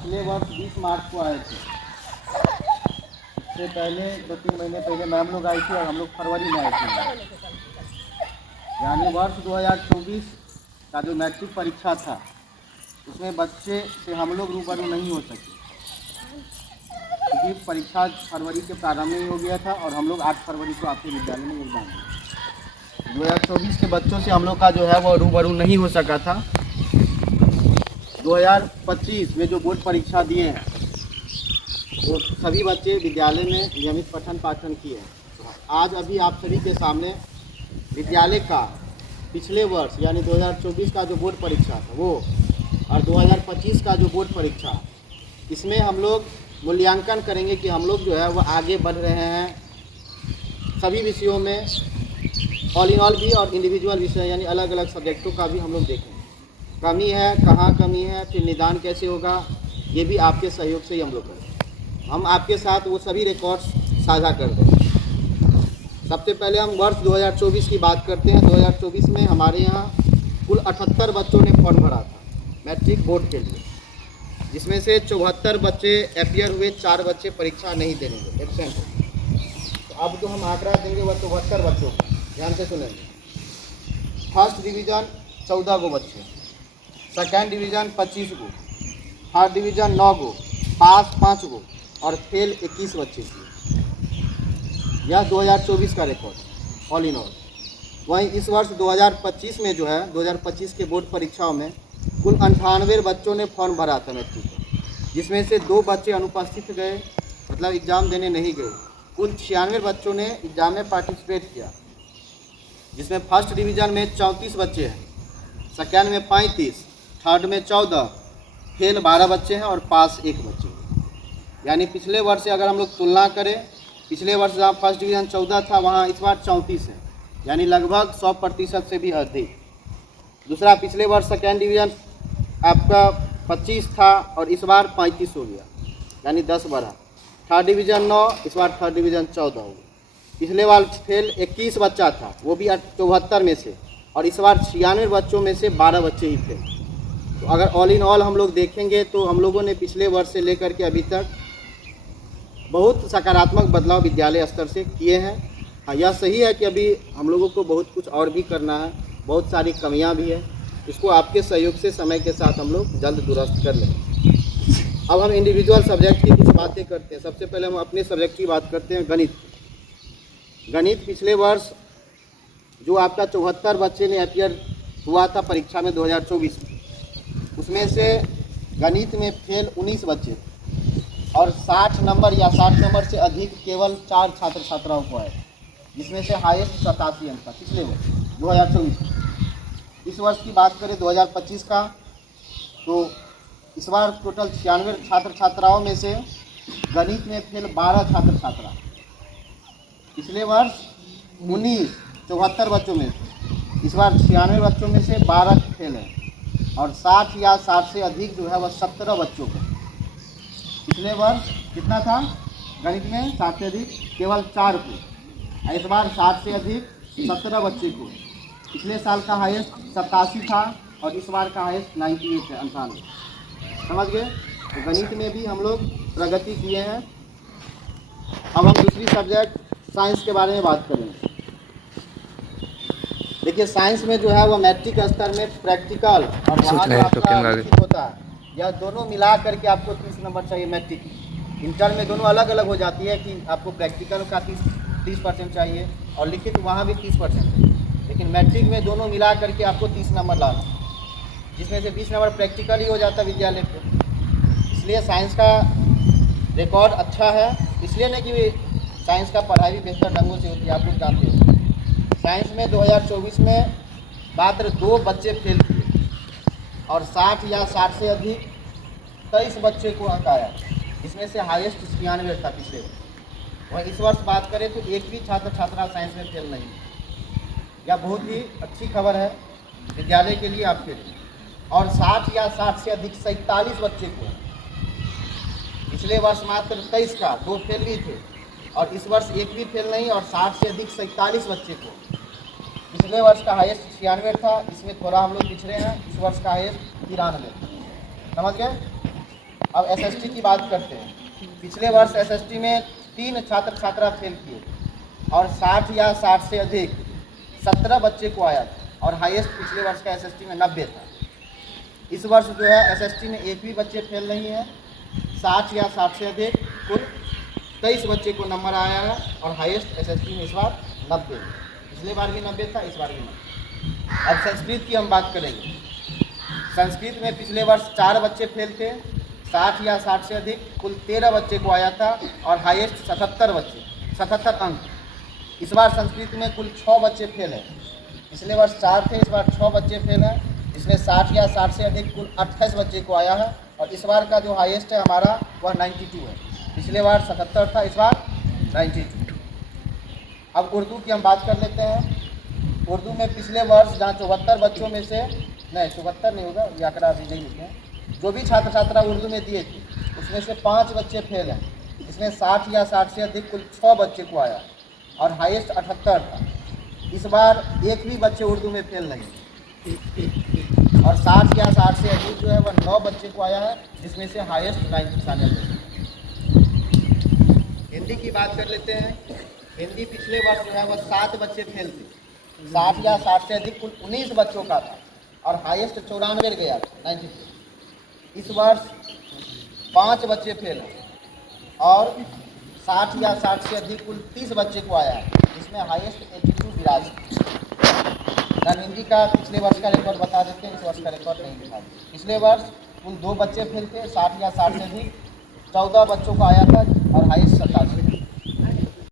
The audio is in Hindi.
पिछले वर्ष 20 मार्च को आए थे। इससे पहले 2-3 महीने पहले मैम लोग आई थी और हम लोग फरवरी में आए थे। यानी वर्ष 2024 का जो मैट्रिक परीक्षा था उसमें बच्चे से हम लोग रूबरू नहीं हो सके, क्योंकि परीक्षा फरवरी के प्रारंभ में ही हो गया था और हम लोग 8 फरवरी को आपके विद्यालय में एग्जाम दिए। 2024 के बच्चों से हम लोग का जो है वो रूबरू नहीं हो सका था। 2025 में जो बोर्ड परीक्षा दिए हैं वो सभी बच्चे विद्यालय में नियमित पठन पाठन किए हैं। आज अभी आप सभी के सामने विद्यालय का पिछले वर्ष यानी 2024 का जो बोर्ड परीक्षा था वो और 2025 का जो बोर्ड परीक्षा, इसमें हम लोग मूल्यांकन करेंगे कि हम लोग जो है वो आगे बढ़ रहे हैं सभी विषयों में, ऑल इन ऑल भी और इंडिविजुअल विषय यानी अलग अलग सब्जेक्टों का भी हम लोग देखेंगे। कमी है, कहाँ कमी है, फिर निदान कैसे होगा, ये भी आपके सहयोग से ही हम लोग करेंगे। हम आपके साथ वो सभी रिकॉर्ड्स साझा कर देंगे। सबसे पहले हम वर्ष 2024 की बात करते हैं। 2024 में हमारे यहाँ कुल 78 बच्चों ने फॉर्म भरा था मैट्रिक बोर्ड के लिए, जिसमें से 74 बच्चे अपियर हुए, 4 बच्चे परीक्षा नहीं देने गए, एब्सेंट हो। तो अब जो हम आंकड़ा देंगे वह 74 बच्चों का, ध्यान से सुनेंगे। फर्स्ट डिवीज़न 14 गो बच्चे, सेकेंड डिवीज़न 25 गो, थर्ड डिवीज़न 9 गो, पास 5 गो और फेल 21 बच्चे थे। यह 2024 का रिकॉर्ड ऑल इन ऑल। वहीं इस वर्ष 2025 में जो है 2025 के बोर्ड परीक्षाओं में कुल 98 बच्चों ने फॉर्म भरा था मैट्रिक का, जिसमें से 2 बच्चे अनुपस्थित गए, मतलब एग्ज़ाम देने नहीं गए। कुल 96 बच्चों ने एग्ज़ाम में पार्टिसिपेट किया, जिसमें फर्स्ट डिवीज़न में 34 बच्चे हैं, सेकेंड में 35, थर्ड में 14, फेल 12 बच्चे हैं और पास 1 बच्चे हैं। यानी पिछले वर्ष से अगर हम लोग तुलना करें, पिछले वर्ष जहाँ फर्स्ट डिवीज़न 14 था वहाँ इस बार 34 है, यानी लगभग 100% से भी अधिक। दूसरा, पिछले वर्ष सेकेंड डिवीज़न आपका 25 था और इस बार 35 हो गया, यानी 10 बढ़ा। थर्ड डिवीज़न 9, इस बार थर्ड डिवीज़न 14 हो गया। पिछले बार फेल 21 बच्चा था, वो भी 74 में से, और इस बार 96 बच्चों में से 12 बच्चे ही फेल। तो अगर ऑल इन ऑल हम लोग देखेंगे तो हम लोगों ने पिछले वर्ष से लेकर के अभी तक बहुत सकारात्मक बदलाव विद्यालय स्तर से किए हैं। हाँ, यह सही है कि अभी हम लोगों को बहुत कुछ और भी करना है, बहुत सारी कमियां भी है, इसको आपके सहयोग से समय के साथ हम लोग जल्द दुरुस्त कर लेंगे। अब हम इंडिविजुअल सब्जेक्ट की कुछ बातें करते हैं। सबसे पहले हम अपने सब्जेक्ट की बात करते हैं, गणित। गणित पिछले वर्ष जो आपका 74 बच्चे ने अपियर हुआ था परीक्षा में 2024 में, उसमें से गणित में फेल 19 बच्चे और 60 नंबर या 60 नंबर से अधिक केवल 4 छात्र छात्राओं को आए, जिसमें से हाईएस्ट 87 अंक था पिछले वर्ष 2024। इस वर्ष की बात करें 2025 का, तो इस बार टोटल 96 छात्र छात्राओं में से गणित में फेल 12 छात्र छात्रा। पिछले वर्ष 19 74 बच्चों में से, इस बार 96 बच्चों में से 12 फेल हैं और 60 या 60 से अधिक जो है वह 17 बच्चों को। पिछले वर्ष कितना था गणित में? 60 से अधिक केवल 4 को, इस बार 60 से अधिक 17 बच्चे को। पिछले साल का हाईएस्ट 87 था और इस बार का हाईएस्ट 98 है, 98। समझ गए? तो गणित में भी हम लोग प्रगति किए हैं। अब हम दूसरी सब्जेक्ट साइंस के बारे में बात करेंगे। देखिए, साइंस में जो है वो मैट्रिक स्तर में प्रैक्टिकल और वहाँ जो आपका लिखित होता है, यह दोनों मिला करके आपको 30 नंबर चाहिए मैट्रिक। इंटर में दोनों अलग अलग हो जाती है कि आपको प्रैक्टिकल का 30% चाहिए और लिखित वहाँ भी 30% चाहिए, लेकिन मैट्रिक में दोनों मिला करके आपको 30 नंबर लाना, जिसमें से 20 नंबर प्रैक्टिकल ही हो जाता है विद्यालय पे। इसलिए साइंस का रिकॉर्ड अच्छा है, इसलिए नहीं कि साइंस का पढ़ाई भी बेहतर ढंगों से होती है, आप लोग जानते हैं। साइंस में 2024 में मात्र 2 बच्चे फेल किए और 60 या 60 से अधिक 23 बच्चे को अंक आया, इसमें से हाईएस्ट 96 था पिछले वर्ष। और इस वर्ष बात करें तो एक भी छात्र छात्रा साइंस में फेल नहीं। यह बहुत ही अच्छी खबर है विद्यालय के लिए, आपके लिए। और 60 या 60 से अधिक 47 बच्चे को, पिछले वर्ष मात्र 23 का 2 फेल भी थे और इस वर्ष एक भी फेल नहीं, और 60 से अधिक 47 बच्चे को। पिछले वर्ष का हाईएस्ट 96 था, इसमें थोड़ा हम लोग पिछड़े हैं। इस वर्ष का हाईएस्ट 93। समझ गए? अब एसएसटी की बात करते हैं। पिछले वर्ष एसएसटी में 3 छात्र छात्रा फेल किए और 60 या 60 से अधिक 17 बच्चे को आया था और हाईएस्ट पिछले वर्ष का एसएसटी में 90 था। इस वर्ष जो है एसएसटी में एक भी बच्चे फेल नहीं है। 60 या 60 से अधिक कुल 23 बच्चे को नंबर आया है और हाईएस्ट एसएसटी में इस बार 90। पिछले बार भी 90 था, इस बार भी 90। अब संस्कृत की हम बात करेंगे। संस्कृत में पिछले वर्ष 4 बच्चे फेल थे। 60 या 60 से अधिक कुल 13 बच्चे को आया था और हाईएस्ट 77 अंक। इस बार संस्कृत में कुल 6 बच्चे फेल हैं। पिछले वर्ष 4 थे, इस बार 6 बच्चे फेल हैं। इसमें 60 या 60 से अधिक कुल 28 बच्चे को आया है और इस बार का जो हाईएस्ट है हमारा वह 92 है। पिछले बार 77 था, इस बार 92। अब उर्दू की हम बात कर लेते हैं। उर्दू में पिछले वर्ष जहाँ 74 बच्चों में से, नहीं 74 नहीं होगा, ये आंकड़ा अभी नहीं लिखे हैं, जो भी छात्र छात्रा उर्दू में दिए थे उसमें से 5 बच्चे फेल हैं। इसमें 60 या 60 से अधिक कुल 6 बच्चे को आया और हाईएस्ट 78 था। इस बार एक भी बच्चे उर्दू में फेल नहीं और 60 या 60 से अधिक जो है वह 9 बच्चे को आया है, जिसमें से हाईएस्ट 90। हिंदी की बात कर लेते हैं। हिंदी पिछले वर्ष जो है वह 7 बच्चे फेल थे। 60 या 60 से अधिक कुल 19 बच्चों का था और हाईएस्ट 94 गया, 92। इस वर्ष 5 बच्चे फेल हैं और 60 या 60 से अधिक कुल 30 बच्चे को आया है, जिसमें हाईएस्ट 82 विराज। हिंदी का पिछले वर्ष का रिकॉर्ड बता देते हैं, इस वर्ष का रिकॉर्ड नहीं दिखा। पिछले वर्ष कुल 2 बच्चे फेल थे। 60 या 60 से अधिक 14 बच्चों को आया था और हाईएस्ट 27।